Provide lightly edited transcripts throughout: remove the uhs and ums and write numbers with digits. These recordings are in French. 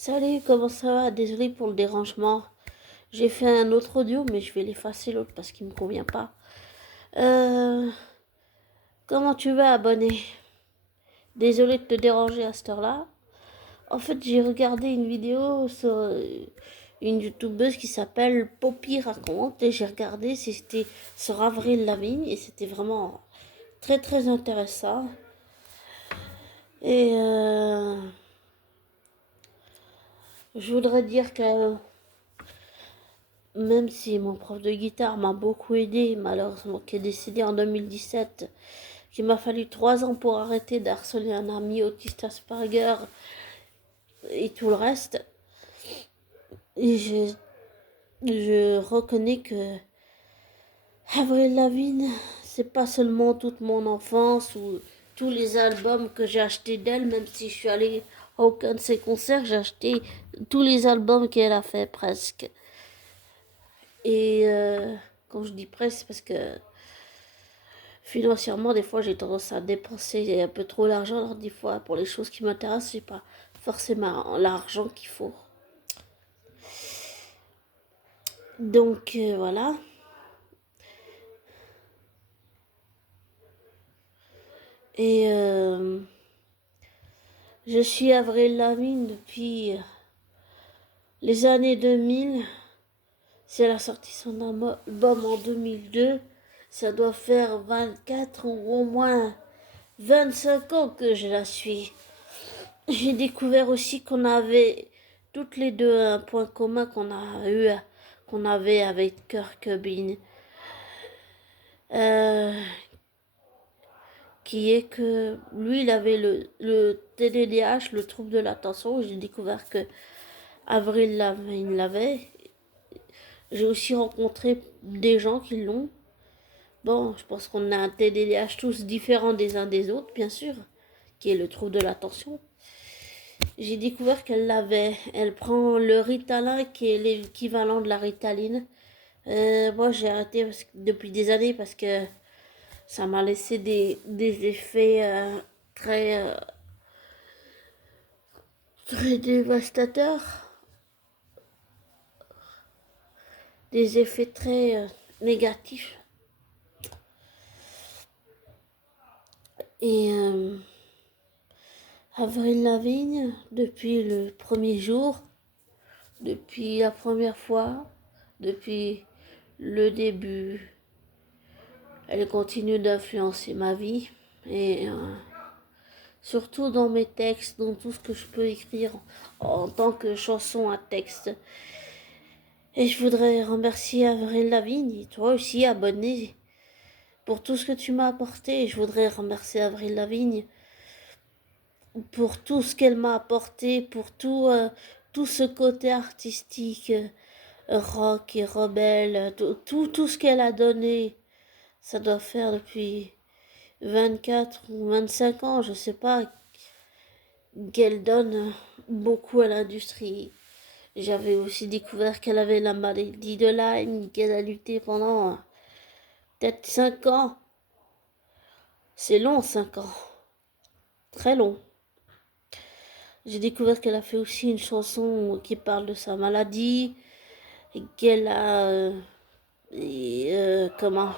Salut, comment ça va? Désolé pour le dérangement. J'ai fait un autre audio, mais je vais l'effacer l'autre parce qu'il me convient pas. Euh, Comment tu vas, abonné? Désolé de te déranger à cette heure-là. En fait, j'ai regardé une vidéo sur une youtubeuse qui s'appelle Poppy Raconte et j'ai regardé si c'était sur Avril Lavigne et c'était vraiment très très intéressant. Et je voudrais dire que même si mon prof de guitare m'a beaucoup aidé, malheureusement, qui est décédé en 2017, qu'il m'a fallu 3 ans pour arrêter d'harceler un ami autiste Asperger et tout le reste, et je reconnais que Avril Lavigne, c'est pas seulement toute mon enfance ou tous les albums que j'ai achetés d'elle, même si je suis allée à aucun de ses concerts, j'ai acheté tous les albums qu'elle a fait presque. Et quand je dis presque, c'est parce que financièrement, des fois, j'ai tendance à dépenser un peu trop l'argent. Alors, des fois, pour les choses qui m'intéressent, c'est pas forcément l'argent qu'il faut. Donc, voilà. Et je suis Avril Lavigne depuis les années 2000. Si elle a sorti son album en 2002, ça doit faire 24 ou au moins 25 ans que je la suis. J'ai découvert aussi qu'on avait toutes les deux un point commun qu'on avait avec Kurt Cobain, euh, qui est que lui, il avait le TDDH, le trouble de l'attention. J'ai découvert que Avril Lavigne l'avait. J'ai aussi rencontré des gens qui l'ont. Bon, je pense qu'on a un TDDH tous différents des uns des autres, bien sûr, qui est le trouble de l'attention. J'ai découvert qu'elle l'avait. Elle prend le Ritalin, qui est l'équivalent de la Ritaline. Moi, j'ai arrêté depuis des années parce que ça m'a laissé des effets très dévastateurs, des effets très négatifs. Et Avril Lavigne, depuis le premier jour, depuis la première fois, depuis le début, elle continue d'influencer ma vie. Et surtout dans mes textes, dans tout ce que je peux écrire en tant que chanson à texte. Et je voudrais remercier Avril Lavigne, et toi aussi, abonné, pour tout ce que tu m'as apporté. Et je voudrais remercier Avril Lavigne pour tout ce qu'elle m'a apporté, pour tout ce côté artistique, rock et rebelle, tout ce qu'elle a donné. Ça doit faire depuis 24 ou 25 ans, je sais pas, qu'elle donne beaucoup à l'industrie. J'avais aussi découvert qu'elle avait la maladie de Lyme, qu'elle a lutté pendant peut-être 5 ans. C'est long, 5 ans. Très long. J'ai découvert qu'elle a fait aussi une chanson qui parle de sa maladie et qu'elle a... comment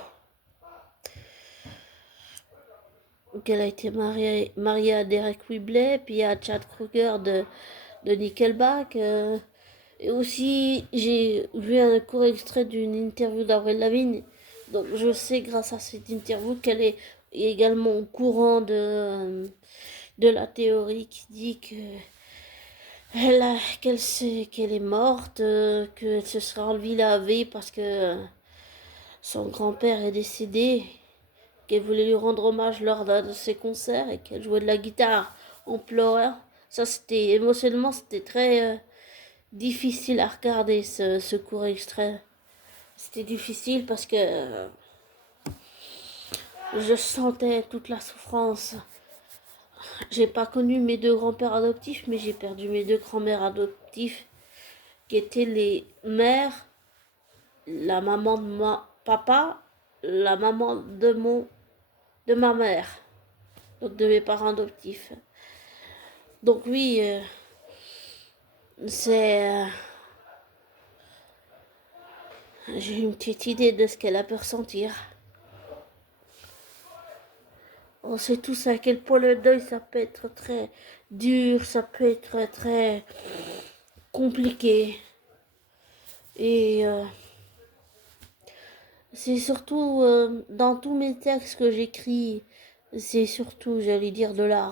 qu'elle a été mariée à Derek Whibley, puis à Chad Kroeger de Nickelback. Et aussi, j'ai vu un court extrait d'une interview d'Avril Lavigne. Donc, je sais grâce à cette interview qu'elle est également au courant de la théorie qui dit que qu'elle sait qu'elle est morte, qu'elle se sera enlevée la veille parce que son grand-père est décédé, qu'elle voulait lui rendre hommage lors d'un de ses concerts et qu'elle jouait de la guitare en pleurant. Ça, c'était émotionnellement, c'était très difficile à regarder ce court extrait. C'était difficile parce que je sentais toute la souffrance. J'ai pas connu mes deux grands-pères adoptifs, mais j'ai perdu mes deux grands-mères adoptives qui étaient les mères, la maman de mon papa, la maman de ma mère, donc de mes parents adoptifs. Donc oui, c'est... j'ai une petite idée de ce qu'elle a pu ressentir. On sait tous à quel point le deuil, ça peut être très dur, ça peut être très compliqué. Et c'est surtout dans tous mes textes que j'écris, c'est surtout, j'allais dire, de la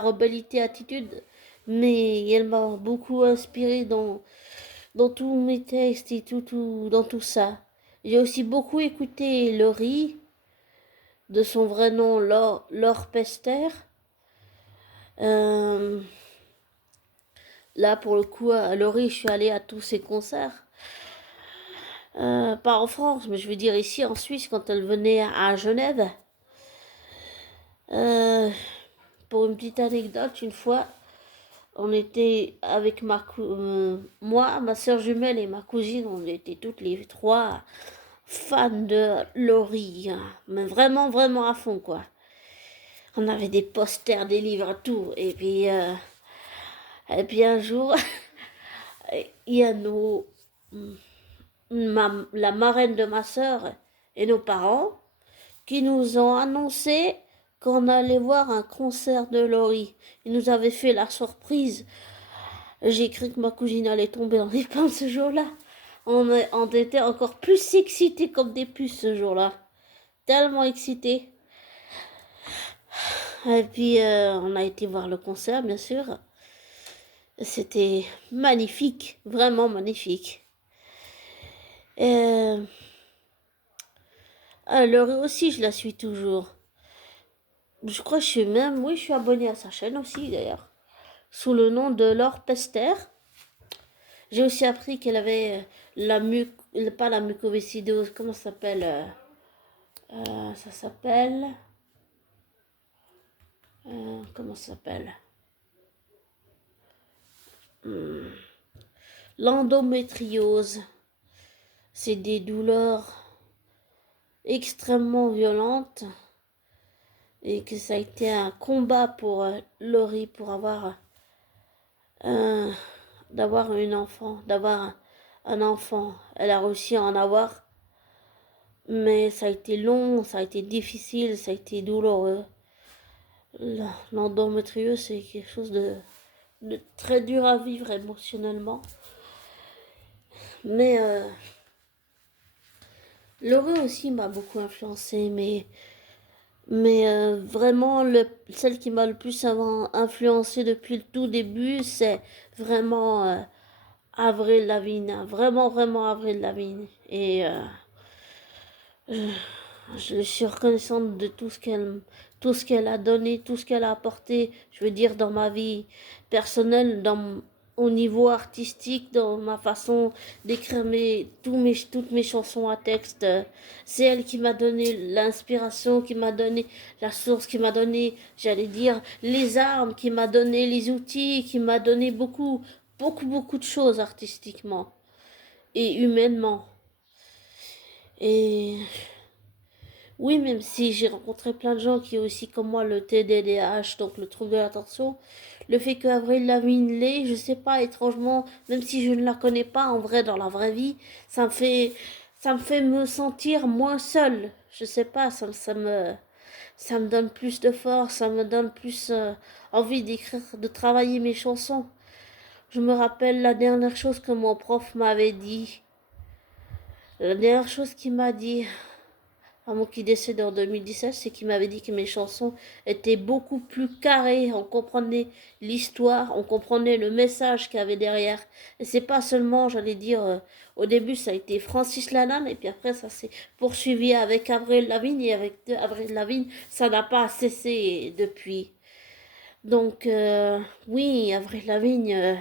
rebellité attitude, mais elle m'a beaucoup inspiré dans tous mes textes et dans tout ça. J'ai aussi beaucoup écouté Laurie, de son vrai nom Laure Pester. Euh, Là, pour le coup, à Laurie, je suis allée à tous ses concerts. Pas en France, mais je veux dire ici en Suisse, quand elle venait à Genève. Euh, pour une petite anecdote, une fois, on était avec moi, ma soeur jumelle et ma cousine, on était toutes les trois fans de Laurie, hein. Mais vraiment, vraiment à fond, quoi. On avait des posters, des livres, tout. Et puis un jour, il y a la marraine de ma soeur et nos parents qui nous ont annoncé qu'on allait voir un concert de Laurie. Ils nous avaient fait la surprise. J'ai cru que ma cousine allait tomber dans les pommes ce jour-là. On était encore plus excités comme des puces ce jour-là. Tellement excités. Et puis on a été voir le concert, bien sûr. C'était magnifique, vraiment magnifique. Et Laurie aussi, je la suis toujours. Je crois que oui, je suis abonnée à sa chaîne aussi d'ailleurs, sous le nom de Laure Pester. J'ai aussi appris qu'elle avait pas la mucoviscidose, comment ça s'appelle ça s'appelle, comment ça s'appelle l'endométriose. C'est des douleurs extrêmement violentes et que ça a été un combat pour Laurie pour d'avoir un enfant. Elle a réussi à en avoir, mais ça a été long, ça a été difficile, ça a été douloureux. L'endométriose, c'est quelque chose de très dur à vivre émotionnellement. Mais Laurie aussi m'a beaucoup influencée, mais vraiment, celle qui m'a le plus influencée depuis le tout début, c'est vraiment Avril Lavigne. Vraiment, vraiment Avril Lavigne. Et je suis reconnaissante de tout ce qu'elle a donné, tout ce qu'elle a apporté, je veux dire, dans ma vie personnelle, au niveau artistique, dans ma façon d'écrire toutes mes chansons à texte. C'est elle qui m'a donné l'inspiration, qui m'a donné la source, qui m'a donné, j'allais dire, les armes, qui m'a donné les outils, qui m'a donné beaucoup, beaucoup, beaucoup de choses artistiquement et humainement. Et oui, même si j'ai rencontré plein de gens qui ont aussi comme moi le TDDH, donc le trouble de l'attention, le fait qu'Avril Lavigne l'ait, je sais pas, étrangement, même si je ne la connais pas en vrai dans la vraie vie, ça me fait me sentir moins seule. Je sais pas, ça me donne plus de force, ça me donne plus envie d'écrire, de travailler mes chansons. Je me rappelle la dernière chose que mon prof m'avait dit. La dernière chose qu'il m'a dit, avant qu'il décède en 2017, c'est qu'il m'avait dit que mes chansons étaient beaucoup plus carrées, on comprenait l'histoire, on comprenait le message qu'il y avait derrière. Et c'est pas seulement, j'allais dire, au début ça a été Francis Lalanne, et puis après ça s'est poursuivi avec Avril Lavigne, et avec Avril Lavigne, ça n'a pas cessé depuis. Donc oui, Avril Lavigne,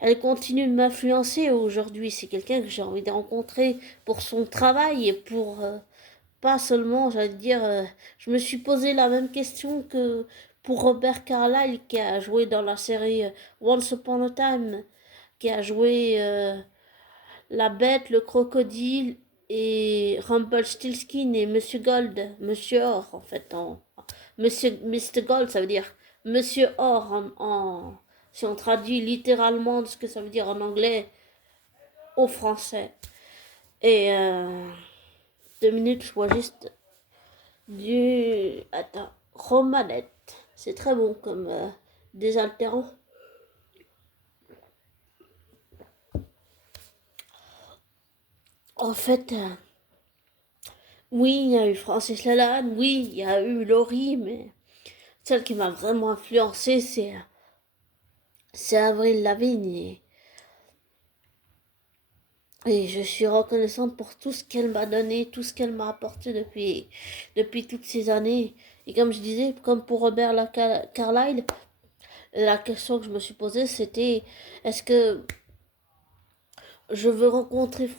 elle continue de m'influencer aujourd'hui. C'est quelqu'un que j'ai envie de rencontrer pour son travail et pour pas seulement, j'allais dire, je me suis posé la même question que pour Robert Carlyle qui a joué dans la série Once Upon a Time, qui a joué la bête, le crocodile et Rumpelstiltskin et Monsieur Gold, Monsieur Or en fait, Monsieur Mr. Gold, ça veut dire Monsieur Or si on traduit littéralement de ce que ça veut dire en anglais au français. Et 2 minutes, je vois juste du... Attends, romanette. C'est très bon comme désaltérant. En fait, oui, il y a eu Francis Lalanne, oui, il y a eu Laurie, mais celle qui m'a vraiment influencé, c'est Avril Lavigne. Et je suis reconnaissante pour tout ce qu'elle m'a donné, tout ce qu'elle m'a apporté depuis toutes ces années. Et comme je disais, comme pour Robert Carlyle, la question que je me suis posée, c'était est-ce que je veux rencontrer,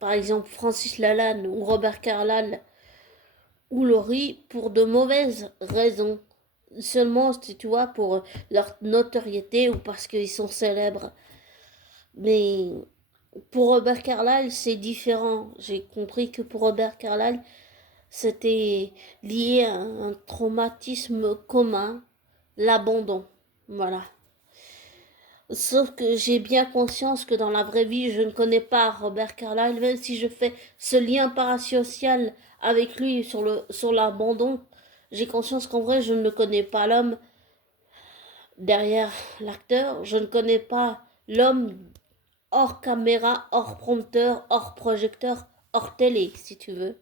par exemple, Francis Lalanne ou Robert Carlyle ou Laurie pour de mauvaises raisons. Seulement, tu vois, pour leur notoriété ou parce qu'ils sont célèbres. Mais pour Robert Carlyle, c'est différent. J'ai compris que pour Robert Carlyle, c'était lié à un traumatisme commun, l'abandon. Voilà. Sauf que j'ai bien conscience que dans la vraie vie, je ne connais pas Robert Carlyle, même si je fais ce lien parasocial avec lui sur l'abandon. J'ai conscience qu'en vrai, je ne connais pas l'homme derrière l'acteur. Je ne connais pas l'homme hors caméra, hors prompteur, hors projecteur, hors télé, si tu veux.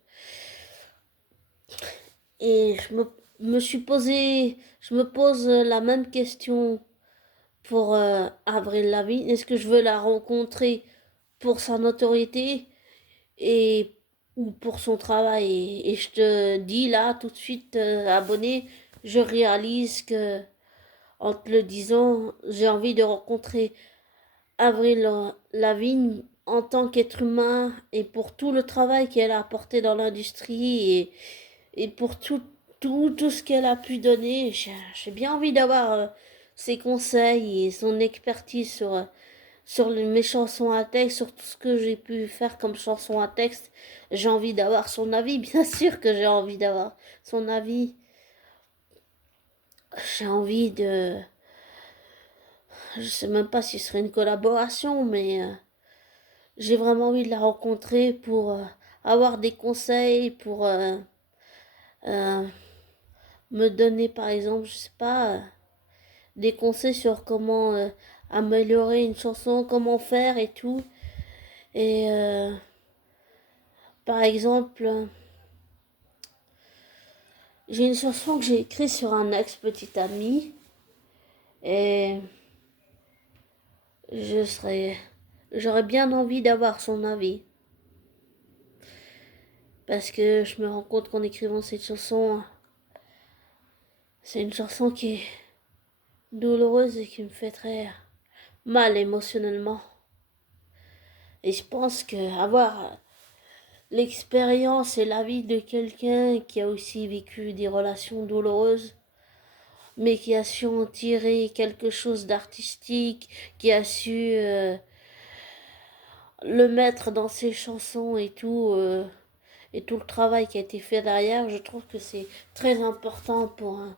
Et je me pose la même question pour Avril Lavigne. Est-ce que je veux la rencontrer pour sa notoriété et ou pour son travail? Et je te dis là tout de suite, abonné, je réalise que en te le disant, j'ai envie de rencontrer Avril Lavigne en tant qu'être humain et pour tout le travail qu'elle a apporté dans l'industrie et pour tout ce qu'elle a pu donner. J'ai bien envie d'avoir ses conseils et son expertise sur mes chansons à texte, sur tout ce que j'ai pu faire comme chansons à texte. J'ai envie d'avoir son avis, bien sûr que j'ai envie d'avoir son avis. J'ai envie de... Je sais même pas si ce serait une collaboration, mais j'ai vraiment envie de la rencontrer pour avoir des conseils, pour euh, me donner par exemple, je sais pas, des conseils sur comment améliorer une chanson, comment faire et tout. Et par exemple, j'ai une chanson que j'ai écrite sur un ex-petit ami et j'aurais bien envie d'avoir son avis. Parce que je me rends compte qu'en écrivant cette chanson, c'est une chanson qui est douloureuse et qui me fait très mal émotionnellement. Et je pense que avoir l'expérience et la vie de quelqu'un qui a aussi vécu des relations douloureuses, mais qui a su en tirer quelque chose d'artistique, qui a su le mettre dans ses chansons et tout le travail qui a été fait derrière, je trouve que c'est très important pour un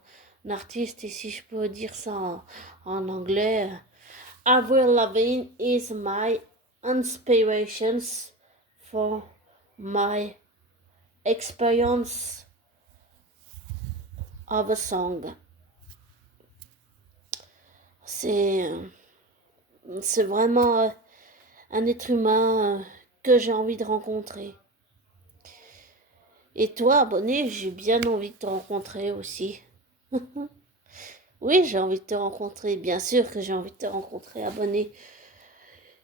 artiste. Et si je peux dire ça en anglais, Avril Lavigne is my inspiration for my experience of a song. C'est c'est vraiment un être humain que j'ai envie de rencontrer. Et toi, abonné, j'ai bien envie de te rencontrer aussi. Oui, j'ai envie de te rencontrer. Bien sûr que j'ai envie de te rencontrer, abonné.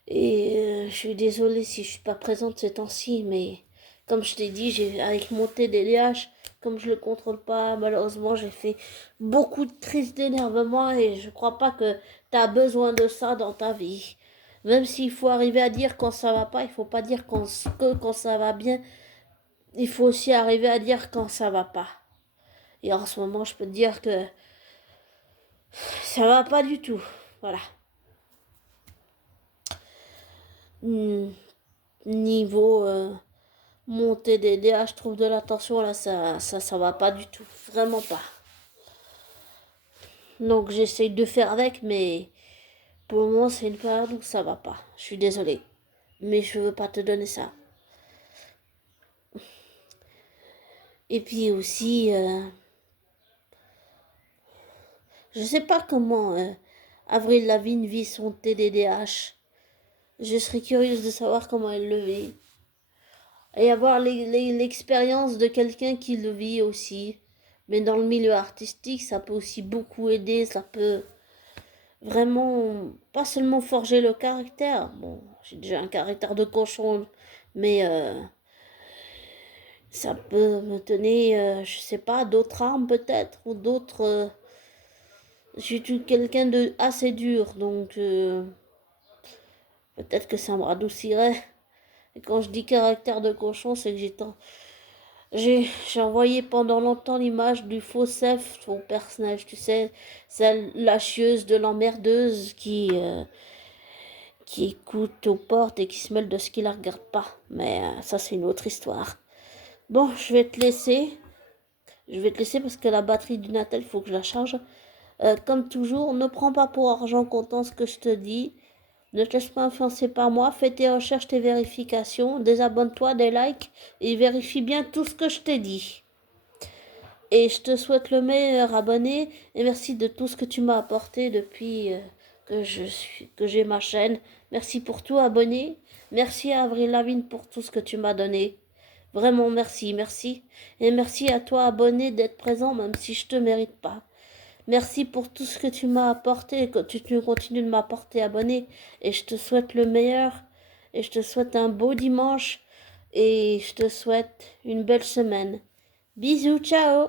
Et je suis désolée si je suis pas présente ces temps-ci, mais comme je t'ai dit, avec mon TDAH, comme je le contrôle pas, malheureusement, j'ai fait beaucoup de crises d'énervement et je crois pas que tu as besoin de ça dans ta vie. Même s'il faut arriver à dire quand ça va pas, il faut pas dire quand ça va bien. Il faut aussi arriver à dire quand ça va pas. Et en ce moment, je peux te dire que ça va pas du tout. Voilà. Niveau montée des DH, je trouve de l'attention là, ça va pas du tout. Vraiment pas. Donc j'essaye de faire avec, mais pour le moment c'est une période où ça va pas. Je suis désolée, mais je veux pas te donner ça. Et puis aussi, je sais pas comment Avril Lavigne vit son TDDH. Je serais curieuse de savoir comment elle le vit. Et avoir l'expérience de quelqu'un qui le vit aussi. Mais dans le milieu artistique, ça peut aussi beaucoup aider, ça peut vraiment pas seulement forger le caractère. Bon, j'ai déjà un caractère de cochon, mais ça peut me donner, je sais pas, d'autres armes peut-être, ou d'autres... je suis quelqu'un de assez dur, donc peut-être que ça me radoucirait. Et quand je dis caractère de cochon, c'est que j'ai envoyé pendant longtemps l'image du faux Seth, ton personnage, tu sais, celle la chieuse de l'emmerdeuse qui écoute aux portes et qui se mêle de ce qui la regarde pas. Mais ça, c'est une autre histoire. Bon, je vais te laisser. Je vais te laisser parce que la batterie du Natel, il faut que je la charge. Comme toujours, ne prends pas pour argent comptant ce que je te dis. Ne te laisse pas influencer par moi. Fais tes recherches, tes vérifications. Désabonne-toi, des likes et vérifie bien tout ce que je t'ai dit. Et je te souhaite le meilleur, abonné, et merci de tout ce que tu m'as apporté depuis que j'ai ma chaîne. Merci pour tout, abonné. Merci à Avril Lavigne pour tout ce que tu m'as donné. Vraiment merci, merci. Et merci à toi, abonné, d'être présent même si je te mérite pas. Merci pour tout ce que tu m'as apporté, que tu continues de m'apporter, abonné. Et je te souhaite le meilleur. Et je te souhaite un beau dimanche. Et je te souhaite une belle semaine. Bisous, ciao!